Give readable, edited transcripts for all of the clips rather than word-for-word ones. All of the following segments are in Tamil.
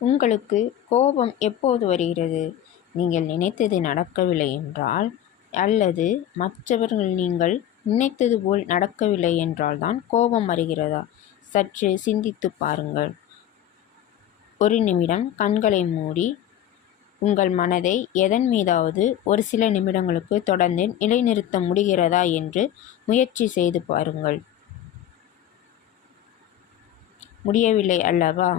உங்களுக்கு கோபம் எப்போது வருகிறது? நீங்கள் நினைத்தது நடக்கவில்லை என்றால், அல்லது மற்றவர்கள் நீங்கள் நினைத்தது போல் நடக்கவில்லை என்றால் தான் கோபம் வருகிறதா? சற்று சிந்தித்து பாருங்கள். ஒரு நிமிடம் கண்களை மூடி உங்கள் மனதை எதன் மீதாவது ஒரு சில நிமிடங்களுக்கு தொடர்ந்து நிலைநிறுத்த முடிகிறதா என்று முயற்சி செய்து பாருங்கள். முடியவில்லை அல்லவா?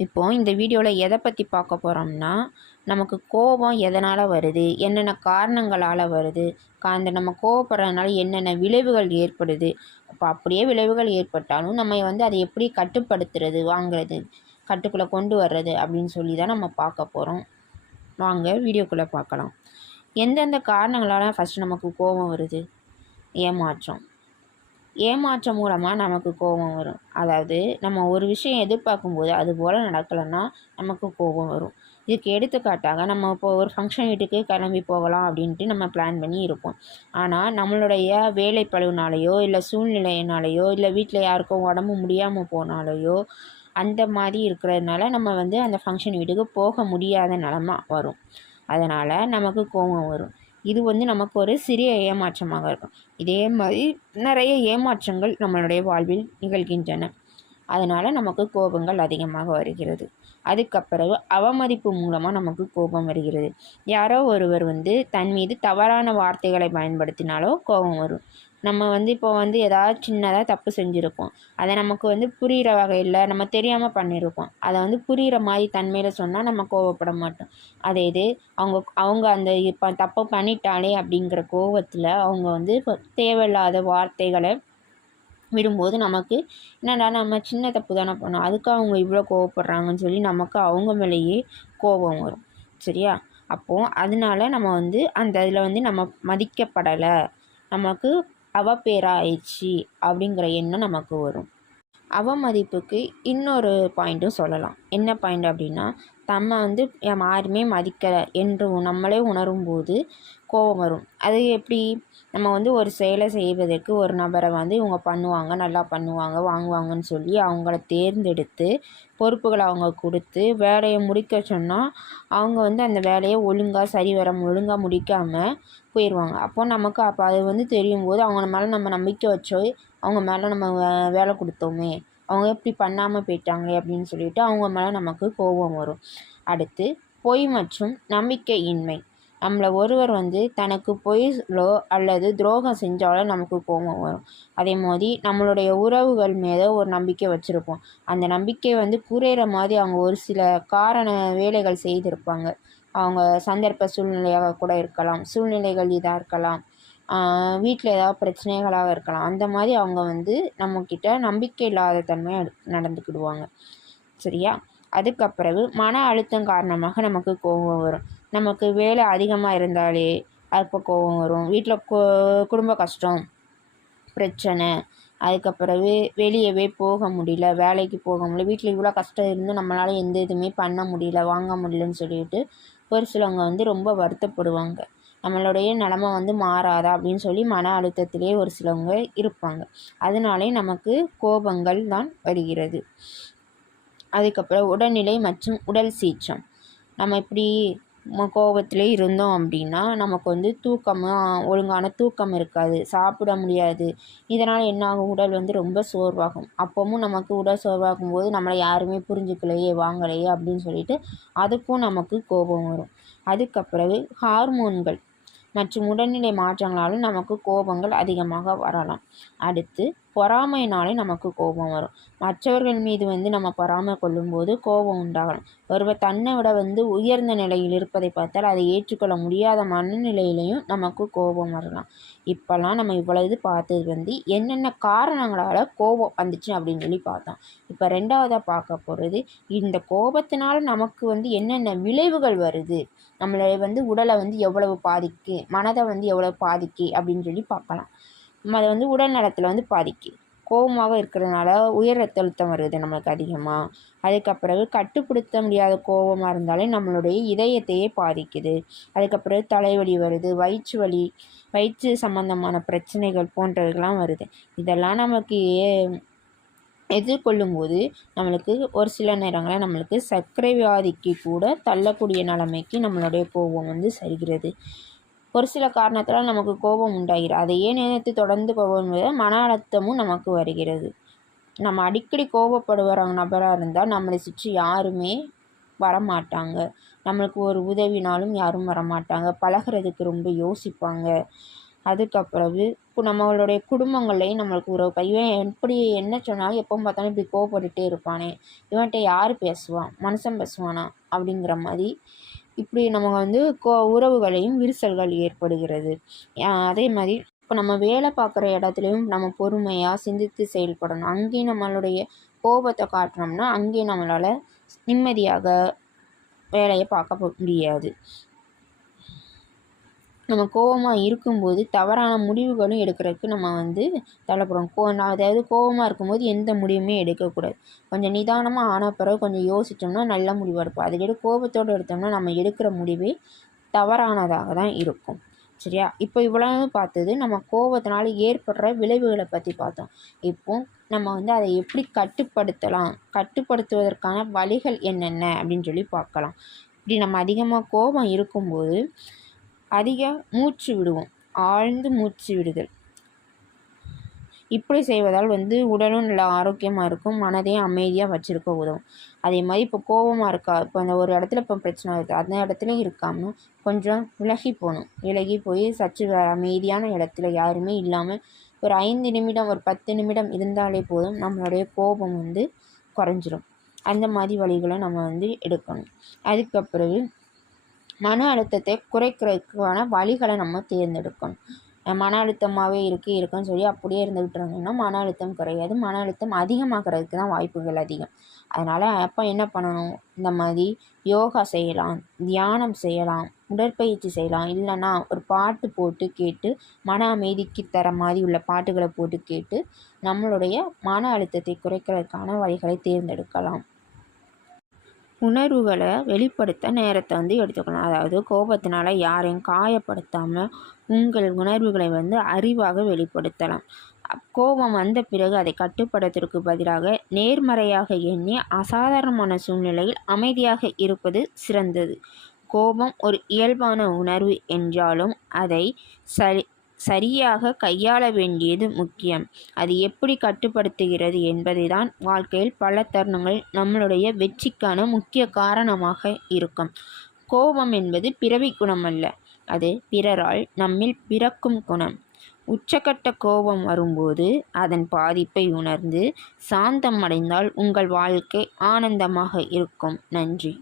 இப்போது இந்த வீடியோவில் எதை பற்றி பார்க்க போகிறோம்னா, நமக்கு கோபம் எதனால் வருது, என்னென்ன காரணங்களால் வருது, நம்ம கோபப்படுறதுனால என்னென்ன விளைவுகள் ஏற்படுது, அப்போ அப்படியே விளைவுகள் ஏற்பட்டாலும் நம்ம அதை எப்படி கட்டுப்படுத்துறது, கட்டுக்குள்ளே கொண்டு வர்றது அப்படின்னு சொல்லி தான் நம்ம பார்க்க போகிறோம். வாங்க வீடியோக்குள்ளே பார்க்கலாம். எந்தெந்த காரணங்களால் ஃபஸ்ட்டு நமக்கு கோபம் வருது? ஏமாற்றம் மூலமாக நமக்கு கோபம் வரும். அதாவது நம்ம ஒரு விஷயம் எதிர்பார்க்கும்போது அது போல் நடக்கலைன்னா நமக்கு கோபம் வரும். இதுக்கு எடுத்துக்காட்டாக நம்ம இப்போ ஒரு ஃபங்க்ஷன் வீட்டுக்கு கிளம்பி போகலாம் அப்படின்ட்டு நம்ம பிளான் பண்ணி இருப்போம். ஆனால் நம்மளுடைய வேலைப்பளுனாலேயோ இல்லை சூழ்நிலையினாலேயோ இல்லை வீட்டில் யாருக்கும் உடம்பு முடியாமல் போனாலேயோ அந்த மாதிரி இருக்கிறதுனால நம்ம அந்த ஃபங்க்ஷன் வீட்டுக்கு போக முடியாத நிலமை வரும். அதனால் நமக்கு கோபம் வரும். இது நமக்கு ஒரு சிறிய ஏமாற்றமாக இருக்கும். இதே மாதிரி நிறைய ஏமாற்றங்கள் நம்மளுடைய வாழ்வில் நிகழ்கின்றன. அதனால் நமக்கு கோபங்கள் அதிகமாக வருகிறது. அதுக்கப்புறம் அவமதிப்பு மூலமாக நமக்கு கோபம் வருகிறது. யாரோ ஒருவர் தன் மீது தவறான வார்த்தைகளை பயன்படுத்தினாலோ கோபம் வரும். நம்ம இப்போ ஏதாவது சின்னதாக தப்பு செஞ்சுருப்போம். அதை நமக்கு புரிகிற வகையில் நம்ம தெரியாமல் பண்ணியிருப்போம். அதை புரிகிற மாதிரி தன்மையில் சொன்னால் நம்ம கோபப்பட மாட்டோம். அதே இது அவங்க அந்த இப்போ தப்பு பண்ணிட்டாலே அப்படிங்கிற கோபத்தில் அவங்க இப்போ தேவையில்லாத வார்த்தைகளை விடும்போது நமக்கு என்னடா நம்ம சின்ன தப்பு தானே பண்ணோம், அதுக்கு அவங்க இவ்வளோ கோவப்படுறாங்கன்னு சொல்லி நமக்கு அவங்க மேலேயே கோபம் வரும். சரியா? அப்போது அதனால நம்ம அந்த இதில் நம்ம மதிக்கப்படலை, நமக்கு அவப்பேராயிடுச்சு அப்படிங்கிற எண்ணம் நமக்கு வரும். அவமதிப்புக்கு இன்னொரு பாயிண்ட்டும் சொல்லலாம். என்ன பாயிண்ட் அப்படின்னா, நம்ம யாருமே மதிக்கலை என்று நம்மளே உணரும்போது கோபம் வரும். அது எப்படி? நம்ம ஒரு செயலை செய்வதற்கு ஒரு நபரை இவங்க பண்ணுவாங்க, நல்லா பண்ணுவாங்க, வாங்குவாங்கன்னு சொல்லி அவங்கள தேர்ந்தெடுத்து பொறுப்புகளை அவங்க கொடுத்து வேலையை முடிக்க சொன்னால் அவங்க அந்த வேலையை ஒழுங்காக முடிக்காமல் போயிடுவாங்க. அப்போ அது தெரியும் போது அவங்க மேலே நம்ம நம்பிக்கை வச்சோ அவங்க மேலே நம்ம வேலை கொடுத்தோமே, அவங்க எப்படி பண்ணாமல் போயிட்டாங்களே அப்படின்னு சொல்லிட்டு அவங்க மேலே நமக்கு கோபம் வரும். அடுத்து பொய் மற்றும் நம்பிக்கையின்மை. நம்மளை ஒருவர் தனக்கு பொய்லோ அல்லது துரோகம் செஞ்சாலோ நமக்கு கோபம் வரும். அதே மாதிரி நம்மளுடைய உறவுகள் மேலே ஒரு நம்பிக்கை வச்சுருப்போம். அந்த நம்பிக்கை குறையிற மாதிரி அவங்க ஒரு சில வேலைகள் செய்திருப்பாங்க. அவங்க சந்தர்ப்ப சூழ்நிலையாக கூட இருக்கலாம், சூழ்நிலைகள் இதாக இருக்கலாம், வீட்டில் ஏதாவது பிரச்சனைகளாக இருக்கலாம். அந்த மாதிரி அவங்க நம்மக்கிட்ட நம்பிக்கை இல்லாத தன்மையாக நடந்துக்கிடுவாங்க. சரியா? அதுக்கப்புறவு மன அழுத்தம் காரணமாக நமக்கு கோபம் வரும். நமக்கு வேலை அதிகமாக இருந்தாலே அப்போ கோபம் வரும். வீட்டில் குடும்ப கஷ்டம், பிரச்சனை, அதுக்கப்புறவு வெளியவே போக முடியல, வேலைக்கு போக முடியல, வீட்டில் இவ்வளோ கஷ்டம் இருந்து நம்மளால் எந்த இதுவுமே பண்ண முடியல, வாங்க முடியலன்னு சொல்லிட்டு ஒரு சிலவங்க ரொம்ப வருத்தப்படுவாங்க. நம்மளுடைய நிலமை மாறாதா அப்படின்னு சொல்லி மன அழுத்தத்திலே ஒரு சிலவங்க இருப்பாங்க. அதனாலே நமக்கு கோபங்கள் தான் வருகிறது. அதுக்கப்புறம் உடல்நிலை மற்றும் உடல் சீற்றம். நம்ம இப்படி கோபத்திலே இருந்தோம் அப்படின்னா நமக்கு ஒழுங்கான தூக்கம் இருக்காது, சாப்பிட முடியாது. இதனால் என்ன ஆகும்? உடல் ரொம்ப சோர்வாகும். அப்பவும் நமக்கு உடல் சோர்வாகும் போது நம்மளை யாருமே புரிஞ்சுக்கலையே, வாங்கலையே அப்படின்னு சொல்லிட்டு அதுக்கும் நமக்கு கோபம் வரும். அதுக்கப்புறம் ஹார்மோன்கள் மற்றும் உடல்நிலை மாற்றங்களாலும் நமக்கு கோபங்கள் அதிகமாக வரலாம். அடுத்து பொறாமையினாலே நமக்கு கோபம் வரும். மற்றவர்கள் மீது நம்ம பொறாமை கொள்ளும்போது கோபம் உண்டாகலாம். ஒருவர் தன்னை விட உயர்ந்த நிலையில் இருப்பதை பார்த்தால் அதை ஏற்றுக்கொள்ள முடியாத மனநிலையிலையும் நமக்கு கோபம் வரலாம். இப்போல்லாம் நம்ம இவ்வளவு பார்த்தது என்னென்ன காரணங்களால் கோபம் வந்துச்சு அப்படின்னு சொல்லி பார்த்தோம். இப்போ ரெண்டாவதாக பார்க்க போகிறது, இந்த கோபத்தினால் நமக்கு என்னென்ன விளைவுகள் வருது, நம்மளை உடலை எவ்வளவு பாதிக்கு, மனதை எவ்வளவு பாதிக்கு அப்படின்னு சொல்லி பார்க்கலாம். அது உடல் நலத்தில் பாதிக்கு. கோபமாக இருக்கிறதுனால உயர் ரத்த அழுத்தம் வருது நம்மளுக்கு அதிகமாக. அதுக்கப்புறம் கட்டுப்படுத்த முடியாத கோபமாக இருந்தாலே நம்மளுடைய இதயத்தையே பாதிக்குது. அதுக்கப்புறம் தலைவலி வருது, வயிற்று சம்பந்தமான பிரச்சனைகள் போன்றவைகள்லாம் வருது. இதெல்லாம் நமக்கு எதிர்கொள்ளும்போது நம்மளுக்கு ஒரு சில நேரங்களில் நம்மளுக்கு சர்க்கரை வியாதிக்கு கூட தள்ளக்கூடிய நிலைமைக்கு நம்மளுடைய கோபம் வந்து சரிகிறது. ஒரு சில காரணத்தால் நமக்கு கோபம் உண்டாகிறது. அதையே நினைத்து தொடர்ந்து கோபம் மன அழுத்தமும் நமக்கு வருகிறது. நம்ம அடிக்கடி கோபப்படுகிற நபராக இருந்தால் நம்மளை சுற்றி யாருமே வரமாட்டாங்க. நம்மளுக்கு ஒரு உதவினாலும் யாரும் வரமாட்டாங்க. பழகிறதுக்கு ரொம்ப யோசிப்பாங்க. அதுக்கப்புறவு இப்போ நம்மளுடைய குடும்பங்கள்லேயும் நம்மளுக்கு ஒரு இவன் எப்படி என்ன சொன்னாலும் எப்போ பார்த்தாலும் இப்படி கோவப்பட்டுட்டே இருப்பானே, இவன்கிட்ட யார் பேசுவான், மனுஷன் பேசுவானா அப்படிங்கிற மாதிரி இப்படி நம்ம வந்து உறவுகளையும் விரிசல்கள் ஏற்படுகிறது. அதே மாதிரி இப்போ நம்ம வேலை பார்க்குற இடத்துலையும் நம்ம பொறுமையாக சிந்தித்து செயல்படணும். அங்கேயும் நம்மளுடைய கோபத்தை காட்டினோம்னா அங்கேயும் நம்மளால் நிம்மதியாக வேலையை பார்க்க முடியாது. நம்ம கோபமாக இருக்கும்போது தவறான முடிவுகளும் எடுக்கிறதுக்கு நம்ம வந்து தள்ளப்படுறோம். அதாவது கோபமாக இருக்கும்போது எந்த முடிவுமே எடுக்கக்கூடாது. கொஞ்சம் நிதானமாக ஆன பிறகு கொஞ்சம் யோசித்தோம்னா நல்ல முடிவு எடுப்போம். அதுக்கிட்ட கோபத்தோடு எடுத்தோம்னா நம்ம எடுக்கிற முடிவே தவறானதாக தான் இருக்கும். சரியா? இப்போ இவ்வளவு பார்த்தது நம்ம கோபத்தினால ஏற்படுற விளைவுகளை பற்றி பார்த்தோம். இப்போ நம்ம வந்து அதை எப்படி கட்டுப்படுத்தலாம், கட்டுப்படுத்துவதற்கான வழிகள் என்னென்ன அப்படின்னு சொல்லி பார்க்கலாம். இப்படி நம்ம அதிகமாக கோபம் இருக்கும்போது அதிக மூச்சு விடுவோம். ஆழ்ந்து மூச்சு விடுதல். இப்படி செய்வதால் வந்து உடலும் நல்லா ஆரோக்கியமாக இருக்கும். மனதையும் அமைதியாக வச்சுருக்க உதவும். அதே மாதிரி இப்போ கோபமாக இருக்கா, இப்போ அந்த ஒரு இடத்துல இப்போ பிரச்சனை வருது, அந்த இடத்துலையும் இருக்காமல் கொஞ்சம் விலகி போகணும். விலகி போய் சற்று அமைதியான இடத்துல யாருமே இல்லாமல் ஒரு 5 நிமிடம் ஒரு 10 நிமிடம் இருந்தாலே போதும். நம்மளுடைய கோபம் வந்து குறைஞ்சிரும். அந்த மாதிரி வழிகளை நம்ம வந்து எடுக்கணும். அதுக்கப்புறம் மன அழுத்தத்தை குறைக்கிறதுக்கான வழிகளை நம்ம தேர்ந்தெடுக்கணும். மன அழுத்தமாகவே இருக்குன்னு சொல்லி அப்படியே இருந்துக்கிட்டு இருந்தோம்னா மன அழுத்தம் குறையாது. மன அழுத்தம் அதிகமாகிறதுக்கு தான் வாய்ப்புகள் அதிகம். அதனால் அப்போ என்ன பண்ணணும், இந்த மாதிரி யோகா செய்யலாம், தியானம் செய்யலாம், உடற்பயிற்சி செய்யலாம். இல்லைன்னா ஒரு பாட்டு போட்டு கேட்டு மன அமைதிக்கு தர மாதிரி உள்ள பாட்டுகளை போட்டு கேட்டு நம்மளுடைய மன அழுத்தத்தை குறைக்கிறதுக்கான வழிகளை தேர்ந்தெடுக்கலாம். உணர்வுகளை வெளிப்படுத்த நேரத்தை வந்து எடுத்துக்கணும். அதாவது கோபத்தினால யாரையும் காயப்படுத்தாமல் உங்கள் உணர்வுகளை வந்து அறிவாக வெளிப்படுத்தலாம். கோபம் வந்த பிறகு அதை கட்டுப்படுத்துவதற்கு பதிலாக நேர்மறையாக எண்ணி அசாதாரணமான சூழ்நிலையில் அமைதியாக இருப்பது சிறந்தது. கோபம் ஒரு இயல்பான உணர்வு என்றாலும் அதை சரியாக கையாள வேண்டியது முக்கியம். அது எப்படி கட்டுப்படுத்துகிறது என்பதை தான் வாழ்க்கையில் பல தருணங்கள் நம்மளுடைய வெற்றிக்கான முக்கிய காரணமாக இருக்கும். கோபம் என்பது பிறவி குணம் அல்ல, அது பிறரால் நம்மில் பிறக்கும் குணம். உச்சக்கட்ட கோபம் வரும்போது அதன் பாதிப்பை உணர்ந்து சாந்தம் அடைந்தால் உங்கள் வாழ்க்கை ஆனந்தமாக இருக்கும். நன்றி.